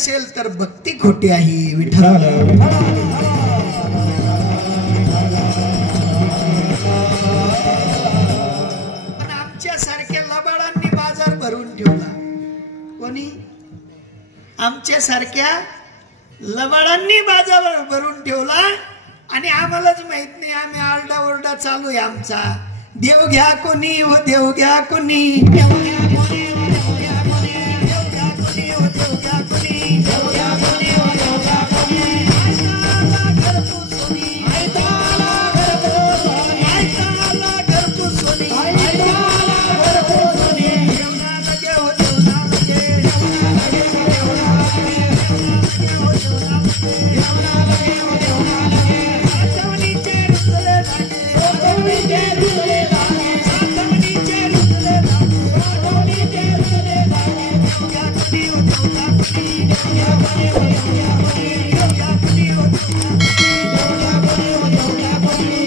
असेल तर भक्ती खोटी आहे विठ्ठल। पण आमच्या सारख्या लबाडांनी बाजार भरून ठेवला। कोणी? आमच्या सारख्या लबाडांनी बाजार भरून ठेवला आणि आम्हालाच माहित नाही। आम्ही आरडा ओरडा चालू आहे आमचा, देव घ्या कोणी हो देव घ्या कोणी, देव घ्या कोणी हो देव घ्या कोणी, देव घ्या कोणी हो देव घ्या कोणी, देव घ्या कोणी हो देव घ्या कोणी। ऐताला घर तू सोनी, ऐताला घर तू सोनी, देवना लगे हो देवना लगे, देवना लगे हो देवना लगे, देवना लगे हो देवना लगे, देवना लगे हो देवना लगे। सातवणीचे रुसले लागे, सातवणीचे रुसले लागे, सातवणीचे रुसले लागे, सातवणीचे रुसले लागे। देव घ्या कोणी हो देव घ्या कोणी, देव घ्या कोणी हो देव घ्या कोणी, देव घ्या कोणी हो देव घ्या कोणी, देव घ्या कोणी हो देव घ्या कोणी।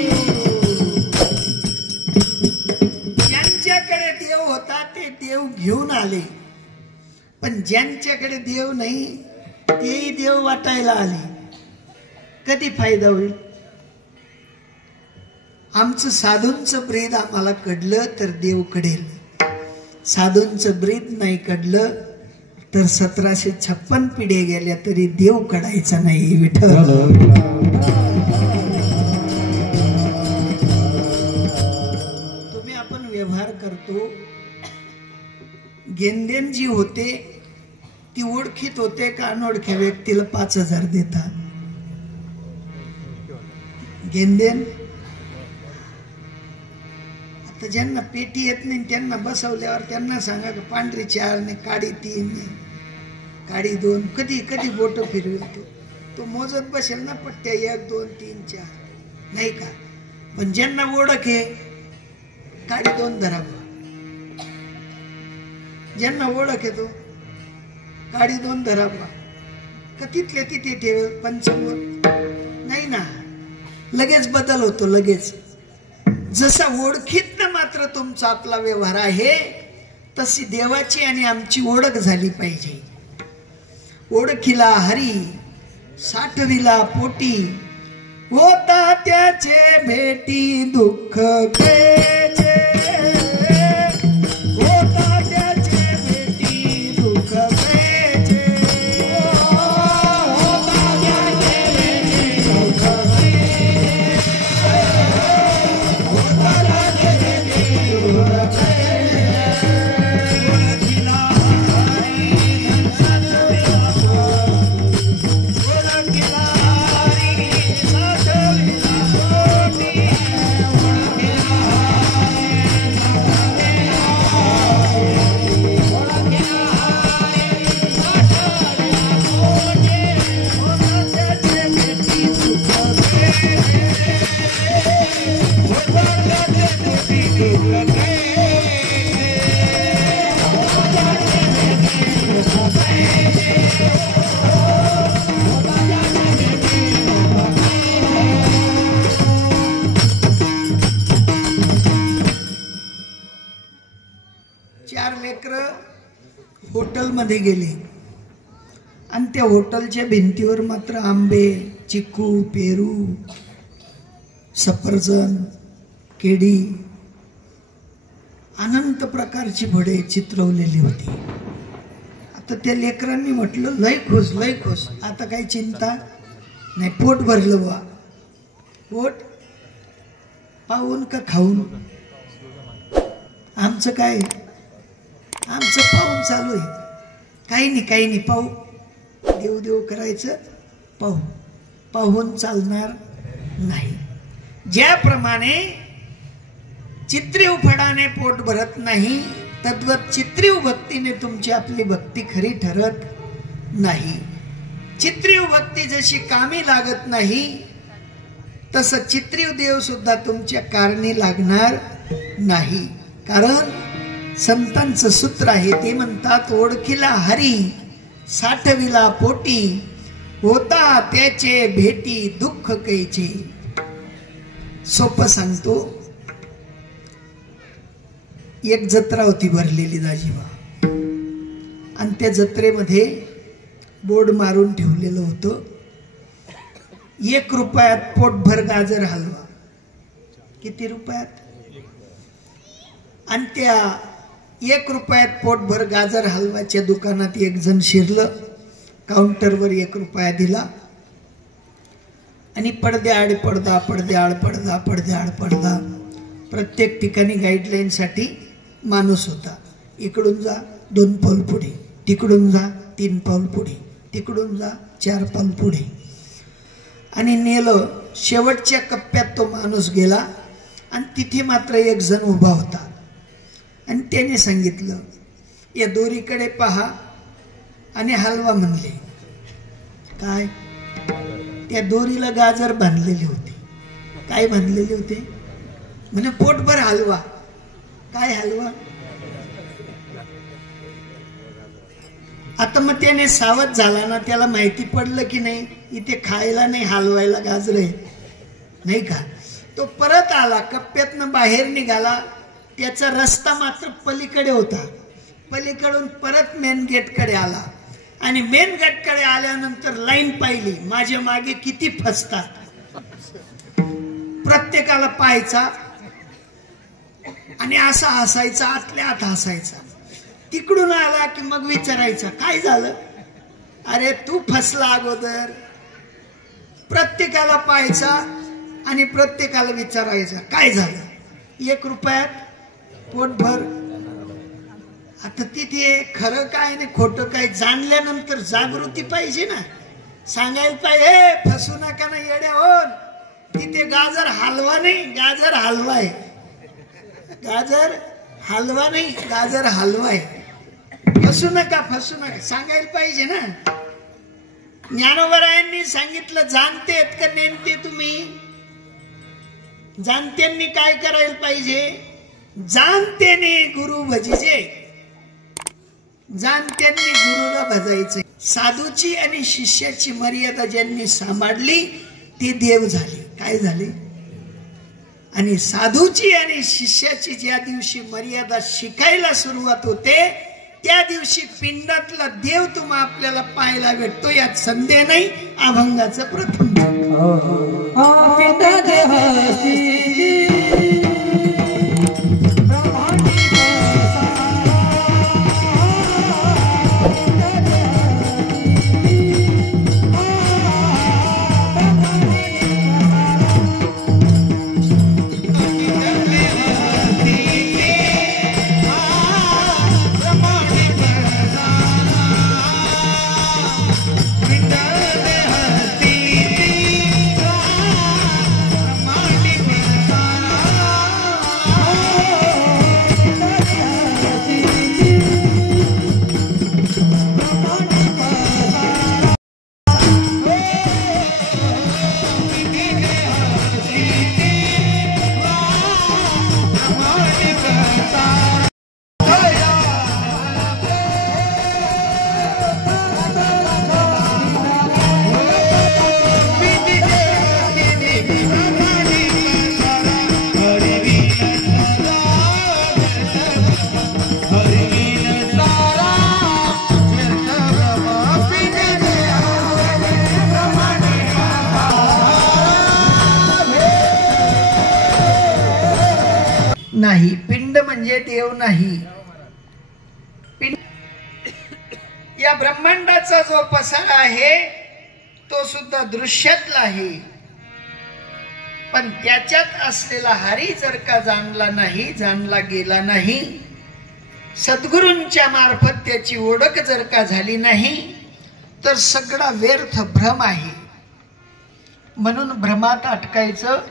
ज्यांच्याकडे देव होता ते देव घेऊन आले, पण ज्यांच्याकडे देव नाही तेही देव वाटायला आले। कधी फायदा होईल? आमचं साधूंचं ब्रीद आम्हाला कळलं तर देव कळेल, साधूंचं ब्रीद नाही कळलं तर 1756 पिढ्या गेल्या तरी देव कळायचा नाही विठ्ठल। तुम्ही आपण व्यवहार करतो, गेंदेन जी होते ती ओळखीत होते का अनोळख्या व्यक्तीला 5000 देतात? गेंदेन आता ज्यांना पेटी येत नाही त्यांना बसवल्यावर त्यांना सांगा का पांढरी 4 ने काळी 3 ने काळी 2, कधी कधी बोट फिरवेल तो मोजत बसेल ना पट्ट्या 1 2 3 4 नाही का? पण ज्यांना ओळख आहे काळी 2 धरा, ज्यांना ओळख आहे तो काळी 2 धरा का तिथले तिथे ठेवेल पंचमोर नाही ना, लगेच बदल होतो लगेच। जसा ओळखीतनं मात्र तुमचा आपला व्यवहार आहे तशी देवाची आणि आमची ओळख झाली पाहिजे। ओळखीला हरी साठविला पोटी, होता त्याचे भेटी दुःख पेचे, होता त्याचे भेटी दुःख पेचे, होता त्याचे भेटी दुःख पेचे, होता त्याचे भेटी दुःख पेचे। ओळखीला हरी साठविला पोटी, ओळखीला हरी साठविला पोटी, ओळखीला हरी साठविला पोटी, होता त्याचे भेटी दुःख पेचे, होता त्याचे भेटी दुःख पेचे, होता त्याचे भेटी दुःख पेचे, होता त्याचे भेटी दुःख पेचे। 4 लेकरं हॉटेलमध्ये गेले आणि त्या हॉटेलच्या भिंतीवर मात्र आंबे, चिकू, पेरू, सफरजन, केळी अनंत प्रकारची फळे चित्रवलेली होती। आता त्या लेकरांनी म्हटलं लय खुश लय खुश, आता काही चिंता नाही, पोट भरलं बा। पोट पाहून का खाऊन? आमचं काय, आमचं पाहून चालू आहे, काही नाही पाहू, देव देव करायचं, पाहू, पाहून चालणार नाही। ज्याप्रमाणे चित्रीव फडाने पोट भरत नाही तद्वत चित्रीव भक्तीने तुमची आपली भक्ती खरी ठरत नाही। चित्रीव भक्ती जशी कामी लागत नाही तसं चित्रीव देव सुद्धा तुमच्या कारणी लागणार नाही। कारण संतांचं सूत्र आहे, ते म्हणतात ओळखीला हरी साठविला पोटी, होता त्याचे भेटी दुःख कैचे। सोपं सांगतो, एक जत्रा होती भरलेली दाजीबा, आणि त्या जत्रेमध्ये बोर्ड मारून ठेवलेलं होतं, 1 रुपयात पोटभर गाजर हलवा. किती रुपयात? आणि त्या 1 रुपयात पोटभर गाजर हलवाच्या दुकानात एक जण शिरलं, काउंटरवर 1 रुपया दिला आणि पडद्याआड पडदा, पडद्याआड पडदा, पडद्याआड पडदा. प्रत्येक ठिकाणी गाईडलाईनसाठी माणूस होता. इकडून जा 2 पाऊल पुढे, तिकडून जा 3 पाऊल पुढे, तिकडून जा 4 पाऊल पुढे. आणि नेलं. शेवटच्या कप्प्यात तो माणूस गेला आणि तिथे मात्र एक जण उभा होता आणि त्याने सांगितलं, या दोरीकडे पहा आणि हलवा म्हणले. काय? त्या दोरीला गाजर बांधलेले होते. काय बांधलेले होते? म्हणे पोटभर हलवा. काय हलवा? आता मग त्याने सावध झाला ना, त्याला माहिती पडलं की नाही इथे खायला नाही, हलवायला गाजर आहे, नाही का? तो परत आला, कप्प्यातनं बाहेर निघाला. त्याचा रस्ता मात्र पलीकडे होता. पलीकडून परत मेन गेटकडे आला आणि मेन गेटकडे आल्यानंतर लाईन पाहिली. माझ्या मागे किती फसतात, प्रत्येकाला पाहायचा आणि असा हसायचा, आतल्या आत हसायचा. तिकडून आला की मग विचारायचा, काय झालं? अरे तू फसला अगोदर. प्रत्येकाला पाहायचा आणि प्रत्येकाला विचारायचा, काय झालं? 1 रुपयात पोटभर. आता तिथे खरं काय आणि खोटं काय जाणल्यानंतर जागृती पाहिजे ना, सांगायला पाहिजे फसू नका ना येड्या होन, तिथे गाजर हलवा नाही, गाजर हलवा आहे. गाजर हलवा नाही, गाजर हलवा आहे. फसू नका, फसू नका सांगायला पाहिजे ना. ज्ञानोबरायांनी सांगितलं, जाणतेत का नेमते तुम्ही? जाणत्यांनी काय करायला पाहिजे? जाणतेने गुरु भजीचे. जाणत्यांनी गुरुला भजायचे. साधूची आणि शिष्याची मर्यादा ज्यांनी सांभाळली ते देव झाले. काय झाले? आणि साधूची आणि शिष्याची ज्या दिवशी मर्यादा शिकायला सुरुवात होते त्या दिवशी पिंडातला देव तुम्हा आपल्याला पाहायला भेटतो, यात संदेह नाही. अभंगाचं प्रथम नाही. पिंड म्हणजे देव नाही. पिंड या ब्रह्मांडाचा जो पसारा आहे तो सुद्धा दृश्यातला आहे, पण त्याच्यात असलेला हरी जर का जाणला नाही, जाणला गेला नाही, सद्गुरूंच्या मार्फत त्याची ओळख जर का झाली नाही तर सगळा व्यर्थ भ्रम आहे. म्हणून भ्रमात अटकायचं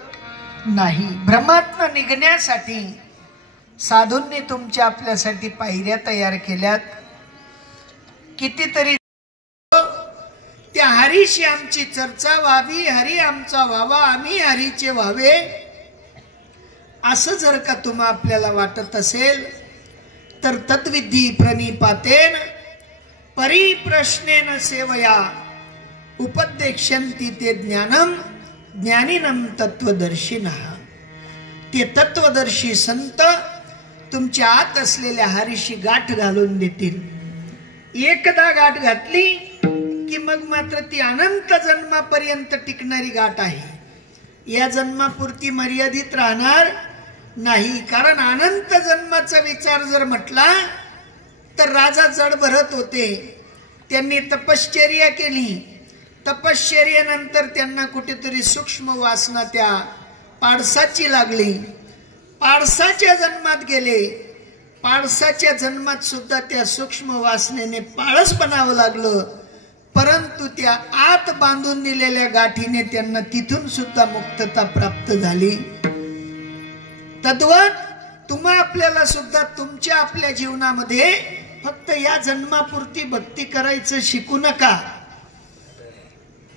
नाही. भ्रमातनं निघण्यासाठी साधूंनी तुमच्या आपल्यासाठी पायऱ्या तयार केल्यात. कितीतरी त्या हरीशी आमची चर्चा व्हावी, हरी आमचा व्हावा, आम्ही हरीचे व्हावे, असं जर का तुम्हा आपल्याला वाटत असेल तर तद्विधी प्रणिपातेन परिप्रश्नेन सेवया उपदेक्षन्ति ते ज्ञानम ज्ञानिनम तत्वदर्शिनः. ते तत्वदर्शी संत तुमच्या आत असलेल्या हरीशी गाठ घालून देतील. एकदा गाठ घातली की मग मात्र ती अनंत जन्मापर्यंत टिकणारी गाठ आहे. या जन्मापुरती मर्यादित राहणार नाही. कारण अनंत जन्माचा विचार जर म्हटला तर राजा जड भरत होते. त्यांनी तपश्चर्या केली. तपश्चर्यानंतर त्यांना कुठेतरी सूक्ष्म वासना त्या पाडसाची लागली. पाडसाच्या जन्मात गेले. पाडसाच्या जन्मात सुद्धा त्या सूक्ष्म वासनेने पाळस बनावं लागलं. परंतु त्या आत बांधून दिलेल्या गाठीने त्यांना तिथून सुद्धा मुक्तता प्राप्त झाली. तद्वत तुम्हा आपल्याला सुद्धा तुमच्या आपल्या जीवनामध्ये फक्त या जन्मापुरती भक्ती करायचं शिकू नका.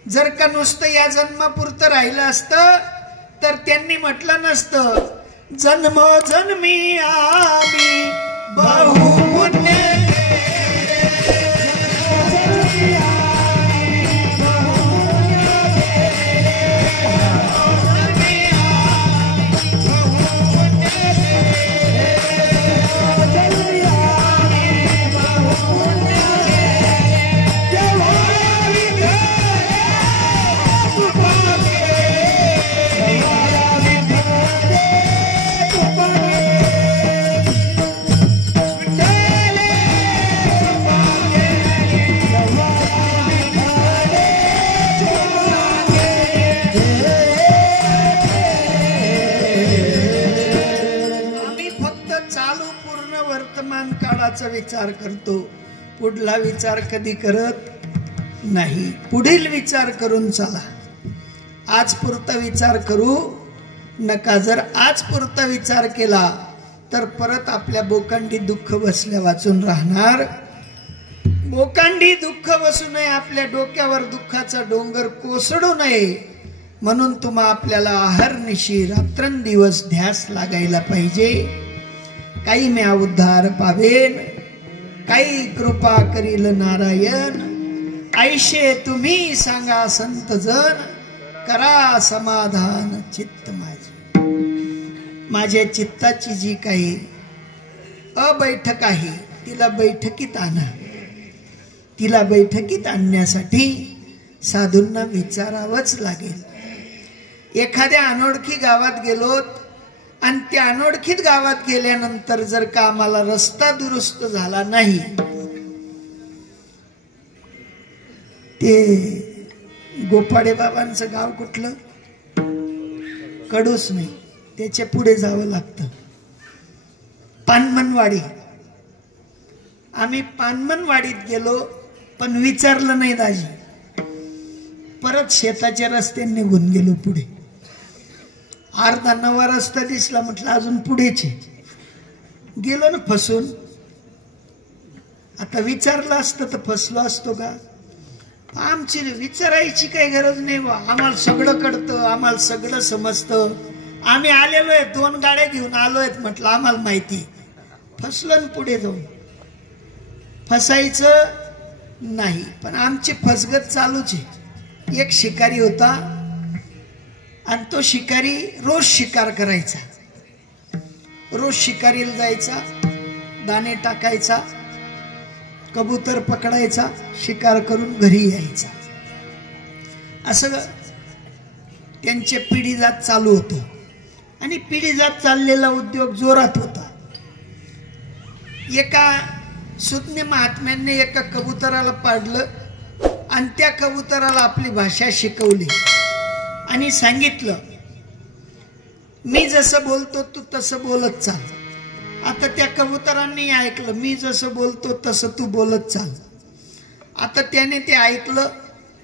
जर का नुसतं या जन्मापुरतं राहिलं असतं तर त्यांनी म्हटलं नसतं जन्मोजन्मी आम्ही बहुपुण्य विचार करतो. पुढला विचार कधी करत नाही. पुढील विचार करून चला. आज पुरता विचार करू नका. जर आज पुरता विचार केला तर परत आपल्या बोकांडी दुःख बसल्या वाचून राहणार. बोकांडी दुःख बसू नये. आपल्या डोक्यावर दुःखाचा डोंगर कोसळू नये म्हणून तुम्हा आपल्याला अहर्निशी रात्रंदिवस ध्यास लागायला पाहिजे. काही म्या उद्धार पावेन, काही कृपा करील नारायण. ऐशे तुम्ही सांगा संत जन, करा समाधान चित्त माझे. माझ्या चित्ताची जी काही अबैठक आहे तिला बैठकीत आणा. तिला बैठकीत आणण्यासाठी साधूंना विचारावंच लागेल. एखाद्या अनोळखी गावात गेलोत आणि त्या अनोळखीत गावात गेल्यानंतर जर का आम्हाला रस्ता दुरुस्त झाला नाही, ते गोपाडे बाबांचं गाव कुठलं कडूस नाही, त्याच्या पुढे जावं लागतं. पानमनवाडी. आम्ही पानमनवाडीत गेलो पण विचारलं नाही दाजी. परत शेताच्या रस्त्याने निघून गेलो पुढे. अर्धा नवा रस्ता दिसला, म्हटलं अजून पुढेचे. गेलो ना फसून. आता विचारलं असतं तर फसलो असतो का? आमची विचारायची काही गरज नाही बा. आम्हाला सगळं कळतं, आम्हाला सगळं समजतं. आम्ही आलेलो आहे, 2 गाड्या घेऊन आलो आहेत म्हटलं, आम्हाला माहिती. फसलं पुढे जाऊन. फसायचं नाही. पण आमची फसगत चालूच आहे. एक शिकारी होता आणि तो शिकारी रोज शिकार करायचा. रोज शिकारीला जायचा, दाणे टाकायचा, कबूतर पकडायचा, शिकार करून घरी यायचा. असं त्यांचे पिढीजात चालू होतं. आणि पिढीजात चाललेला उद्योग जोरात होता. एका सुज्ञ महात्म्यांनी एका कबुतराला पाडलं आणि त्या कबुतराला आपली भाषा शिकवली आणि सांगितलं, मी जसं बोलतो तू तसं बोलत चाल. आता त्या कबुतरांनी ऐकलं, मी जसं बोलतो तसं तू बोलत चाल. आता त्याने ते ऐकलं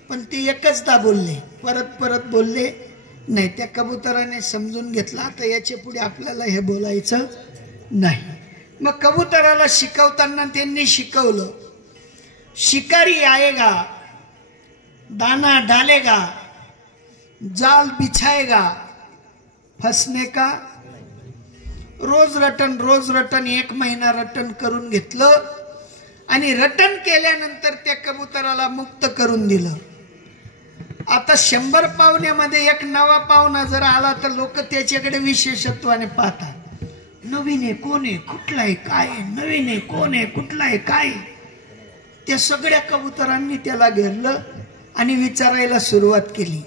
पण ते एकचदा बोलले, परत परत बोलले नाही. त्या कबुतराने समजून घेतलं आता याच्या पुढे आपल्याला हे बोलायचं नाही. मग कबुतराला शिकवताना त्यांनी शिकवलं, शिकारी आएगा, दाना डालेगा, जाल बिछाएगा, फसने का. रोज रटन 1 महिना रटन करून घेतलं आणि रटन केल्यानंतर त्या कबुतराला मुक्त करून दिलं. आता 100 पाहुण्यामध्ये एक नवा पाहुणा जर आला तर लोक त्याच्याकडे विशेषत्वाने पाहतात. नवीन आहे, कोण आहे, कुठला आहे, काय आहे, नवीन आहे, कोण आहे, कुठला आहे, काय. त्या सगळ्या कबुतरांनी त्याला घेरलं आणि विचारायला सुरुवात केली.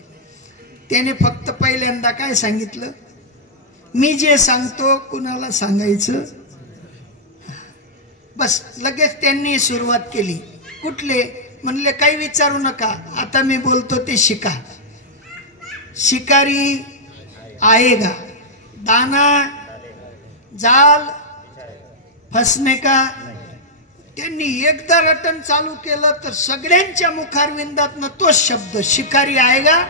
त्याने फक्त पहिल्यांदा काय सांगितलं, मी जे सांगतो कुणाला सांगायचं. बस लगेच त्यांनी सुरुवात केली. कुठले म्हणले, काही विचारू नका, आता मी बोलतो ते शिका. शिकारी आएगा, दाना जाल फसने का. त्यांनी एकदा रटन चालू केलं तर सगळ्यांच्या मुखारविंदातनं तोच शब्द, शिकारी आएगा,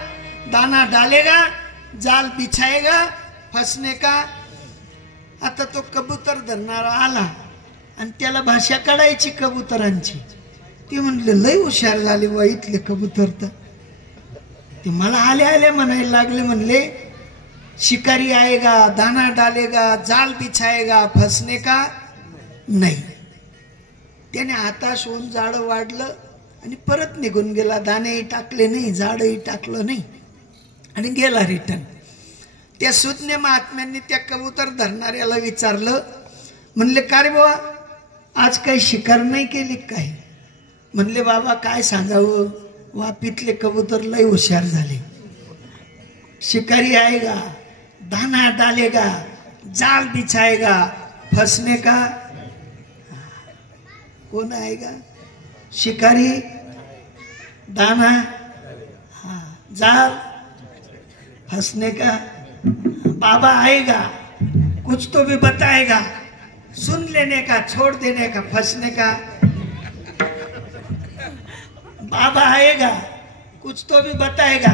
दाना डालेगा, जाल बिछाएगा, फसने का. आता तो कबूतर धरणारा आला आणि त्याला भाषा काढायची कबुतरांची. ते म्हणले, लय हुशार झाले वा इथले कबूतर. तर ते मला आले आले म्हणायला लागले. म्हणले, शिकारी आएगा, दाना डालेगा, जाल बिछाएगा, फसने का नाही. त्याने हाताश होऊन झाड वाढलं आणि परत निघून गेला. दाणेही टाकले नाही, झाडही टाकलं नाही आणि गेला रिटर्न. त्या सुज्ञ महात्म्यांनी त्या कबूतर धरणाऱ्याला विचारलं. म्हणले, का रे बाबा, आज काही शिकार नाही केली काय. म्हणले, बाबा काय सांगावं, वापीतले कबूतर लय हुशार झाले. शिकारी आएगा, दाना डालेगा, जाल बिछाएगा, फसने का. कौन आएगा, शिकारी, दाना, जाल, फंसने का. बाबा आएगा, कुछ तो भी बताएगा, सुन लेने का, छोड़ देने का, फंसने का. बाबा आएगा, कुछ तो भी बताएगा,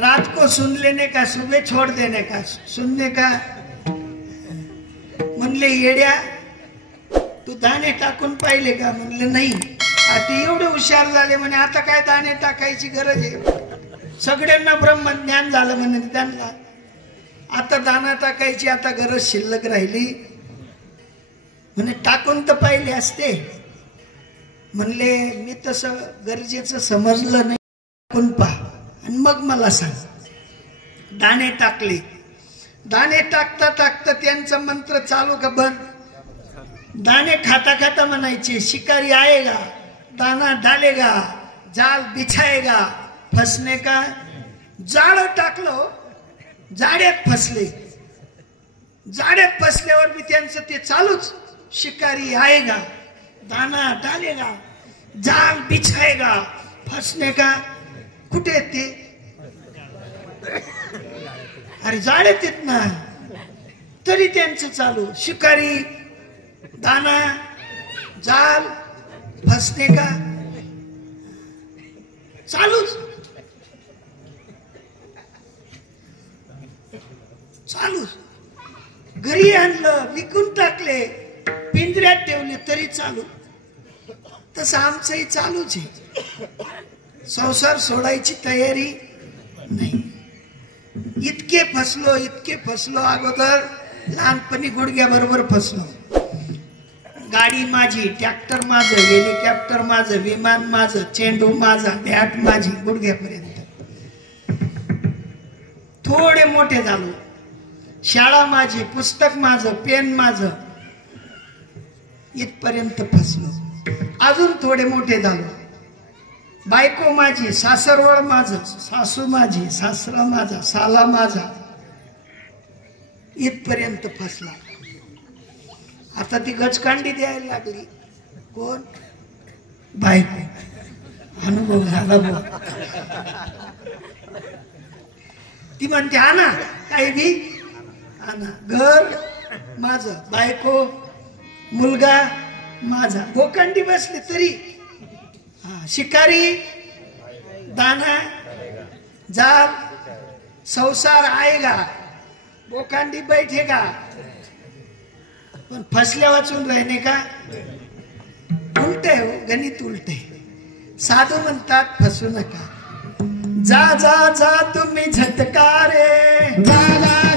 रात को सुन लेने का, सुबह छोड़ देने का, सुनने का. म्हणले, येड्या तू दाणे टाकून पाहिले का. म्हणले, नाही. आता एवढे हुशार झाले म्हणे, आता काय दाणे टाकायची गरज आहे, सगळ्यांना ब्रह्मज्ञान झालं म्हणे त्यांना. आता दाना टाकायची आता गरज शिल्लक राहिली म्हणे, टाकून तर पाहिले असते. म्हणले, मी तसं गरजेचं समजलं नाही, टाकून पहा आणि मग मला सांग. दाणे टाकले. दाणे टाकता टाकता त्यांचा मंत्र चालू का बंद. दाणे खाता खाता म्हणायचे, शिकारी आएगा, दाना डालेगा, जाल बिछाएगा, फसने का. जाळ टाकलं, जाड्यात फसले. जाड्यात फसल्यावर बी त्यांचं ते चालूच, शिकारी आएगा, दाना डालेगा, जाल बिछाएगा, फसने का. कुठे ते, अरे जाड्यात येत ना, तरी त्यांचं चालू, शिकारी, दाना, जाल, फसने का, चालूच चालूच. घरी आणलं, विकून टाकले, पिंजऱ्यात ठेवले तरी चालू. तसं आमचंही चालूच आहे. संसार सोडायची तयारी नाही. इतके फसलो. अगोदर लहानपणी गुडघ्याबरोबर फसलो. गाडी माझी, ट्रॅक्टर माझं, हेलिकॉप्टर माझं, विमान माझं, चेंडू माझा, बॅट माझी, गुडघ्यापर्यंत. थोडे मोठे झालो, शाळा माझी, पुस्तक माझं, पेन माझं, इथपर्यंत फसलो. अजून थोडे मोठे झालो, बायको माझी, सासरवळ माझं, सासू माझी, सासरा माझा, साला माझा, इथपर्यंत फसला. आता ती गचकांडी द्यायला लागली. कोण, बायको. अनुभव झाला बघ. ती म्हणते, आणा काही बी आणा. घर माझं, बायको, मुलगा माझा, गोकांडी बसले तरी. शिकारी, दाना, जाल, संसार आएगा, गोकांडी बैठेगा. पण फसल्या वाचून राहणे का. उलटे हो, गणित उलटे. साधू म्हणतात फसू नका. जा जा जा तुम्ही झटकारे, जा जा